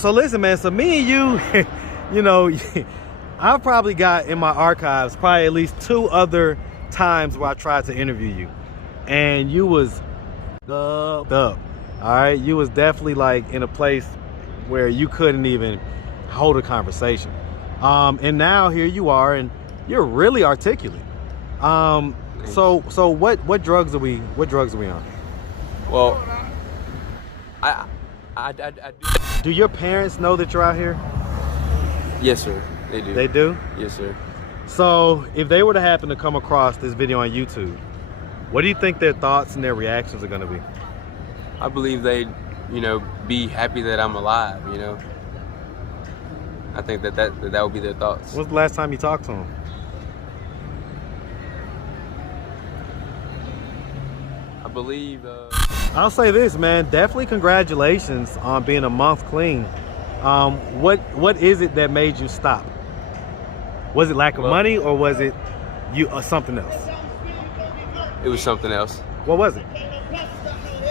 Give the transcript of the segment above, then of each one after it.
So listen, man. So me and you, you know, I've probably got in my archives probably at least 2 other times where I tried to interview you, and you was up. All right, you was definitely like in a place where you couldn't even hold a conversation. And now here you are, and you're really articulate. So what drugs are we on? Well, I do your parents know that you're out here? Yes, sir. They do. They do? Yes, sir. So if they were to happen to come across this video on YouTube, what do you think their thoughts and their reactions are going to be? I believe they'd, be happy that I'm alive, I think that would be their thoughts. When's the last time you talked to them? I believe... I'll say this, man. Definitely congratulations on being a month clean. What is it that made you stop? Was it lack of money, or was it something else? It was something else. What was it?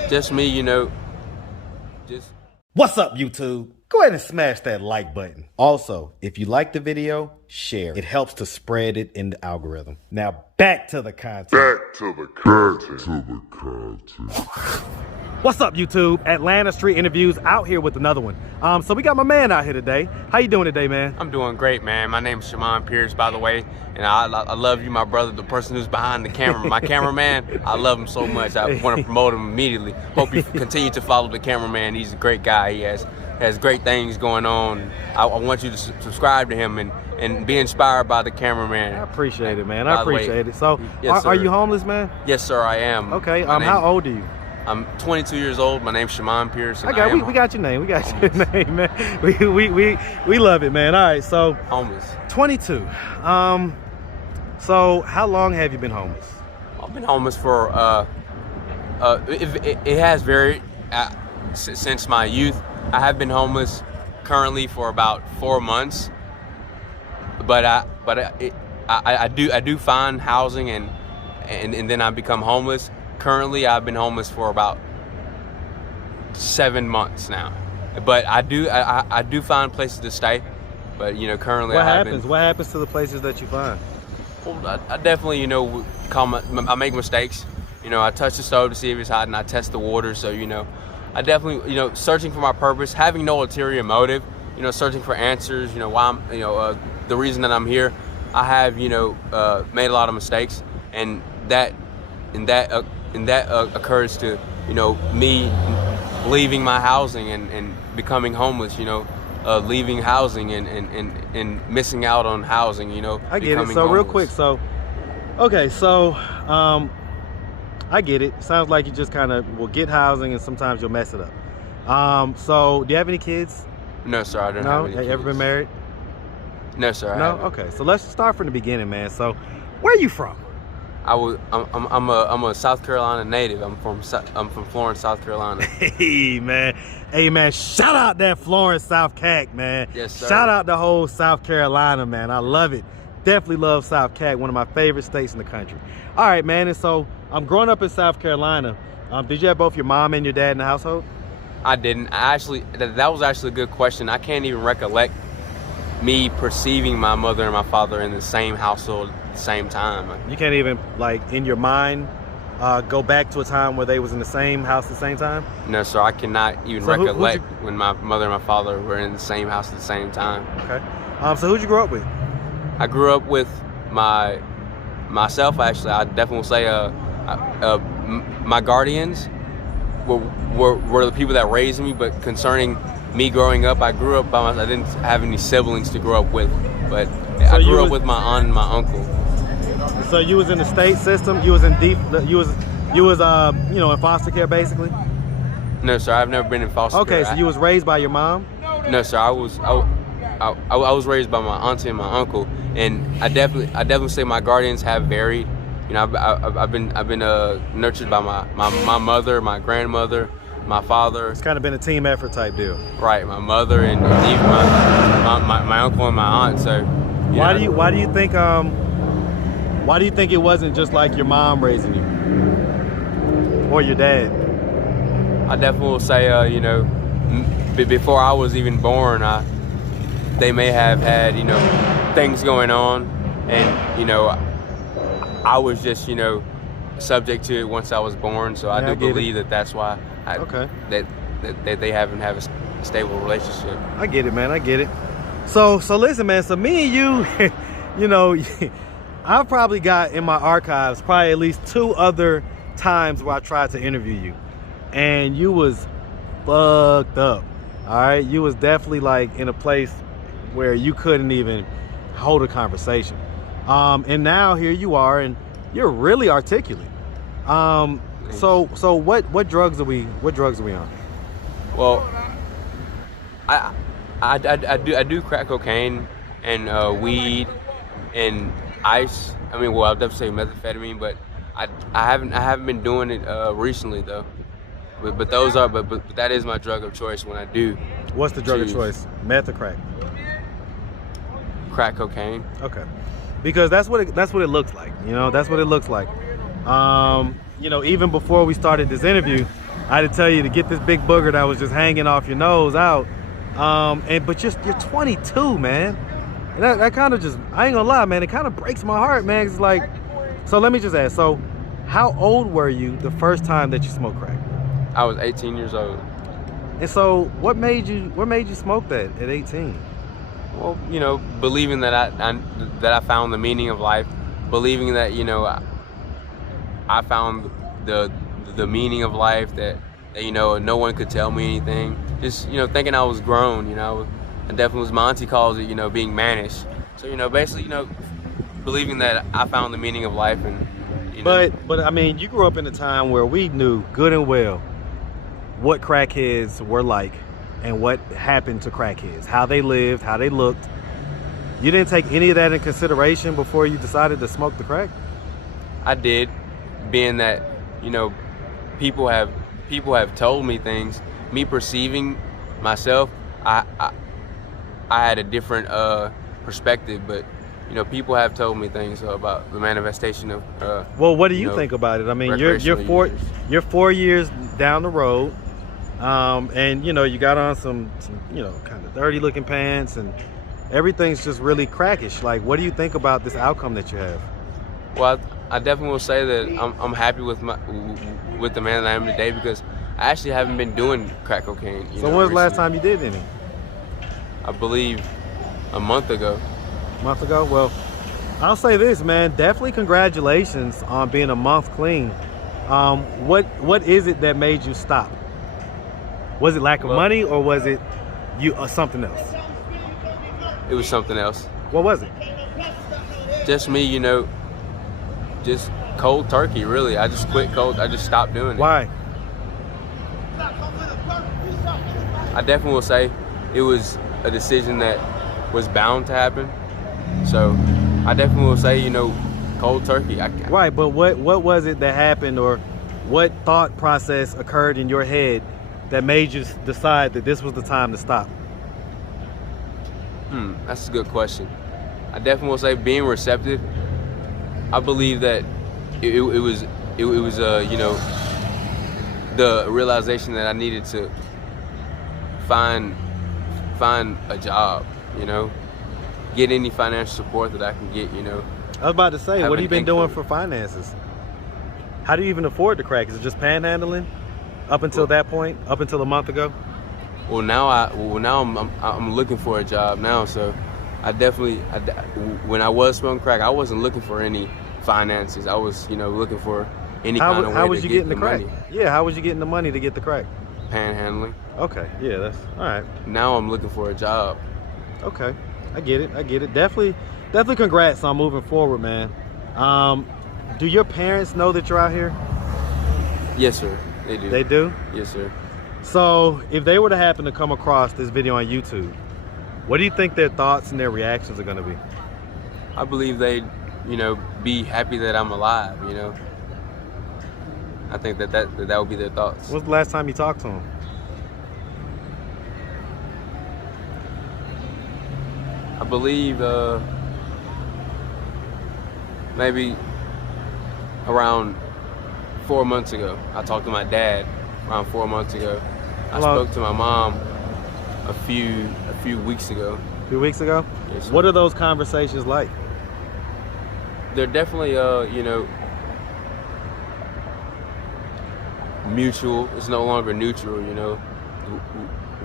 Just me, just... What's up, YouTube? Go ahead and smash that like button. Also, if you like the video, share. It helps to spread it in the algorithm. Now, back to the content. What's up, YouTube? Atlanta Street Interviews out here with another one. So we got my man out here today. How you doing today, man? I'm doing great, man. My name's Shimon Pierce, by the way, and I love you, my brother, the person who's behind the camera. My cameraman, I love him so much. I want to promote him immediately. Hope you continue to follow the cameraman. He's a great guy. He has great things going on. I want you to subscribe to him and be inspired by the cameraman. I appreciate it, man. I appreciate it. So, yes, are you homeless, man? Yes, sir, I am. Okay. How old are you? I'm 22 years old. My name's Shimon Pierce. Okay, we got your name. We got your name, man. We love it, man. All right, so homeless. 22. So how long have you been homeless? I've been homeless for it has varied since my youth. I have been homeless currently for about 4 months, but I do find housing and then I become homeless. Currently, I've been homeless for about 7 months now, but I do find places to stay. But currently, what happens to the places that you find? Well, I definitely I make mistakes. I touch the stove to see if it's hot, and I test the water. So I definitely searching for my purpose, having no ulterior motive. Searching for answers. Why I'm the reason that I'm here. I have made a lot of mistakes, and that occurs to me leaving my housing and becoming homeless, leaving housing and missing out on housing, I get it. So homeless. Real quick, I get it. Sounds like you just kind of will get housing and sometimes you'll mess it up. So do you have any kids? No, sir, I don't have any kids. Have you ever been married? No, sir, I haven't. Okay, so let's start from the beginning, man. So where are you from? I'm a South Carolina native. I'm from Florence, South Carolina. Hey man, shout out that Florence, South Cac, man. Yes, sir. Shout out the whole South Carolina, man. I love it. Definitely love South Cac, one of my favorite states in the country. All right, man. And so I'm growing up in South Carolina. Did you have both your mom and your dad in the household? I didn't. That was actually a good question. I can't even recollect me perceiving my mother and my father in the same household at the same time. You can't even, like, in your mind, go back to a time where they was in the same house at the same time? No, sir, I cannot even recollect when my mother and my father were in the same house at the same time. Okay. So who'd you grow up with? I grew up with myself, actually. I definitely will say my guardians were the people that raised me, but concerning me growing up, I grew up by myself. I didn't have any siblings to grow up with, but I grew up with my aunt and my uncle. So you was in the state system? You was in in foster care, basically? No, sir, I've never been in foster care. Okay, so you was raised by your mom? No, sir, I was raised by my auntie and my uncle, and I definitely say my guardians have varied. I've been nurtured by my mother, my grandmother, my father. It's kind of been a team effort type deal. Right, my mother and even my uncle and my aunt. So why do you think it wasn't just like your mom raising you or your dad? I definitely will say before I was even born, they may have had, things going on, and, I was just, subject to it once I was born. So I do believe that that's why that they haven't have a stable relationship. I get it, man. I get it. So listen, man. So me and you, I've probably got in my archives probably at least 2 other times where I tried to interview you, and you was fucked up. All right, you was definitely like in a place where you couldn't even hold a conversation. And now here you are, and you're really articulate. So what drugs are we on? Well, I do crack cocaine and weed and ice. I mean, well, I'll definitely say methamphetamine, but I haven't been doing it recently though. But those are but that is my drug of choice when I do. What's the drug of choice? Meth or crack? Crack cocaine. Okay, because that's what it looks like. That's what it looks like. Even before we started this interview, I had to tell you to get this big booger that was just hanging off your nose out. But you're 22, man. And that kind of just, I ain't gonna lie, man, it kind of breaks my heart, man. It's like, so let me just ask, so how old were you the first time that you smoked crack? I was 18 years old. And so what made you smoke that at 18? Well, believing that I found the meaning of life, believing that, I found the meaning of life, that no one could tell me anything. Just, thinking I was grown, I definitely was, my auntie calls it, being mannish. So, basically, believing that I found the meaning of life. And But I mean, you grew up in a time where we knew good and well what crackheads were like and what happened to crackheads, how they lived, how they looked. You didn't take any of that in consideration before you decided to smoke the crack? I did, being that, people have told me things. Me perceiving myself, I had a different perspective, but people have told me things about the manifestation of. Well, what do you think about it? I mean, you're 4 years down the road, and you got on some kind of dirty looking pants, and everything's just really crackish. Like, what do you think about this outcome that you have? Well, I definitely will say that I'm happy with the man that I am today, because I actually haven't been doing crack cocaine. So when was the last time you did any? I believe a month ago. A month ago? Well, I'll say this, man. Definitely congratulations on being a month clean. What is it that made you stop? Was it lack of money, or was it something else? It was something else. What was it? Just me, just cold turkey, really. I just quit cold. I just stopped doing it. Why? I definitely will say it was a decision that was bound to happen. So I definitely will say, cold turkey. Right, but what was it that happened, or what thought process occurred in your head that made you decide that this was the time to stop? That's a good question. I definitely will say being receptive. I believe that it was the realization that I needed to find a job, get any financial support that I can get, I was about to say, what have you been doing for finances? How do you even afford the crack? Is it just panhandling up until that point, up until a month ago? Well, now I'm looking for a job now, so I definitely, when I was smoking crack, I wasn't looking for any finances. I was, looking for any kind of way how was to you get getting the crack? money. Yeah, how was you getting the money to get the crack? Panhandling. Okay, yeah, that's all right. Now I'm looking for a job. Okay, I get it. Definitely congrats on moving forward, man. Do your parents know that you're out here? Yes, sir. They do. They do? Yes, sir. So if they were to happen to come across this video on YouTube, what do you think their thoughts and their reactions are going to be? I believe they'd, be happy that I'm alive, I think that would be their thoughts. When's the last time you talked to them? I believe maybe around 4 months ago. I talked to my dad around 4 months ago. I spoke to my mom a few weeks ago. A few weeks ago? Yes, sir. What are those conversations like? They're definitely mutual. It's no longer neutral.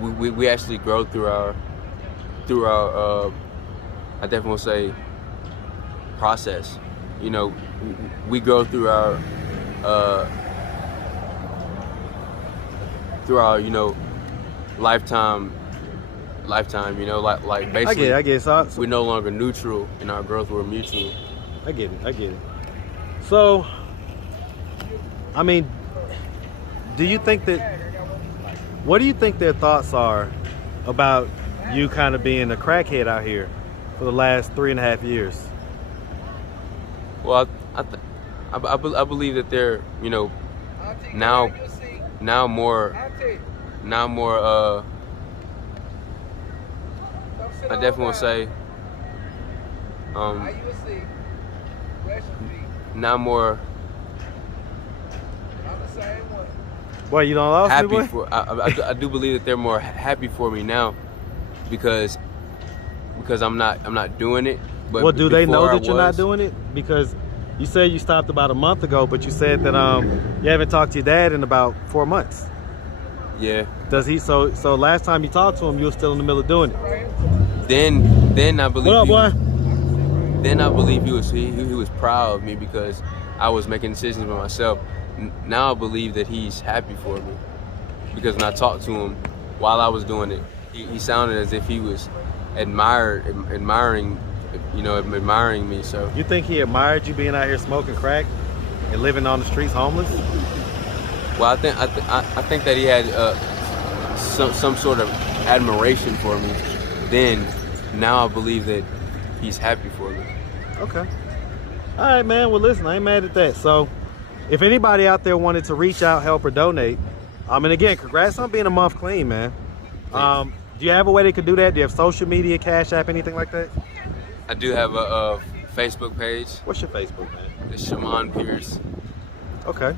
We actually grow through our I definitely will say process. We go through our lifetime, like basically I get it. So, we're no longer neutral in our growth, we're mutual. I get it. So, I mean, what do you think their thoughts are about you kind of being a crackhead out here for the last 3.5 years? Well, I believe that they're, now more I definitely will say now more Boy, you don't lost happy me, boy? for I do believe that they're more happy for me now because I'm not doing it. But Well, do they know before that you're not doing it? Because you said you stopped about a month ago, but you said that you haven't talked to your dad in about 4 months. Yeah. Does he? So last time you talked to him, you were still in the middle of doing it. Then I believe. What up, boy? Then I believe he was proud of me because I was making decisions by myself. Now I believe that he's happy for me because when I talked to him while I was doing it, he sounded as if he was admiring me. So You think he admired you being out here smoking crack and living on the streets homeless? well, I think that he had some sort of admiration for me. Then now I believe that he's happy for me. Okay. All right, man. Well, listen, I ain't mad at that. So if anybody out there wanted to reach out, help, or donate, and again, congrats on being a month clean, man. Do you have a way they could do that? Do you have social media, Cash App, anything like that? I do have a Facebook page. What's your Facebook, man? It's Shaman Pierce. Okay.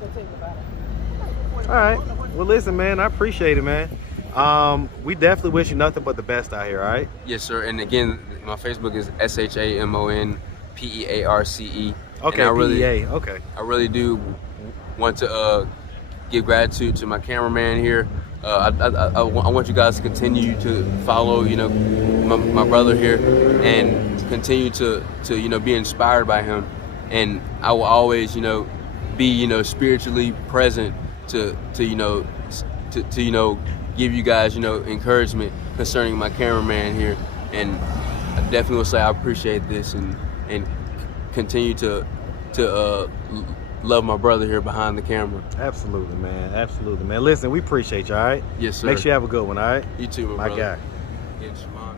All right. Well, listen, man, I appreciate it, man. We definitely wish you nothing but the best out here, all right? Yes, sir. And again, my Facebook is ShamonPearce. Okay, PEA. Okay. I really do want to give gratitude to my cameraman here. I want you guys to continue to follow, my brother here, and continue to be inspired by him. And I will always, be, spiritually present to give you guys, encouragement concerning my cameraman here. And I definitely will say I appreciate this and continue to love my brother here behind the camera. Absolutely, man. Absolutely, man. Listen, we appreciate you, all right? Yes, sir. Make sure you have a good one, all right? You too, my My brother. guy. Yeah, Shaman.